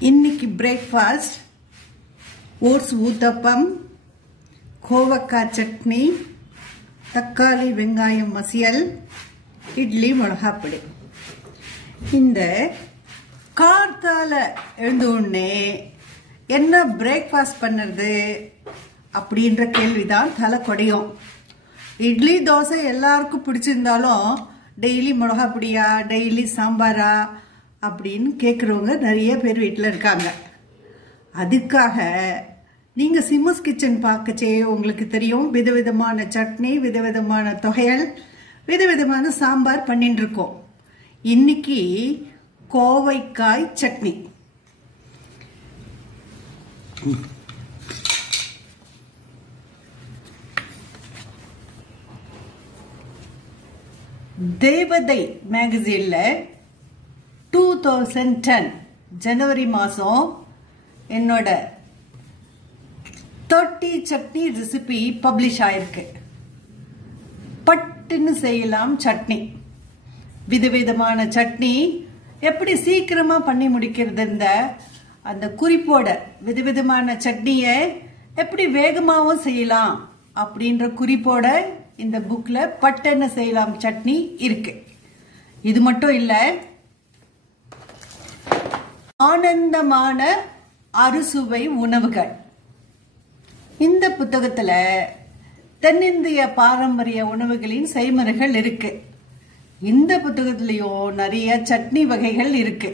இன்னைக்கு breakfast oats uttapam, கோவக்காய் சட்னி, தக்காளி வெங்காயம் மசியல், இட்லி மிளகாப்பொடி. இந்த கார்த்தால எழுந்த உடனே என்ன பிரேக்ஃபாஸ்ட் பண்ணுறது அப்படின்ற கேள்விதான் தலை கொடையும். இட்லி தோசை எல்லாருக்கும் பிடிச்சிருந்தாலும் டெய்லி மிளகாப்பொடியா, டெய்லி சாம்பாரா அப்படின்னு கேட்குறவங்க நிறைய பேர் வீட்டில் இருக்காங்க. அதுக்காக நீங்கள் சிம்மஸ் கிச்சன் பார்க்கச்சே உங்களுக்கு தெரியும், விதவிதமான சட்னி, விதவிதமான தொகையல், விதவிதமான சாம்பார் பண்ணிட்டு இருக்கோம். இன்னைக்கு கோவைக்காய் சட்னி. தேவதை மேகசின்ல 2010 ஜனவரி மாதம் என்னோட 30 சட்னி ரெசிபி பப்ளிஷ் ஆயிருக்கு. பட்டுன்னு செய்யலாம் சட்னி. விதவிதமான சட்னி எப்படி சீக்கிரமா பண்ணி முடிக்கிறது, அந்த குறிப்போட விதவிதமான சட்னியை எப்படி வேகமாகவும் செய்யலாம் அப்படின்ற குறிப்போட இந்த புக்ல பட்டென்ன செய்யலாம் சட்னி இருக்கு. இது மட்டும் இல்ல, ஆனந்தமான அறுசுவை உணவுகள். இந்த புத்தகத்துல தென்னிந்திய பாரம்பரிய உணவுகளின் செய்முறைகள் இருக்கு. இந்த புத்தகத்திலயும் நிறைய சட்னி வகைகள் இருக்கு.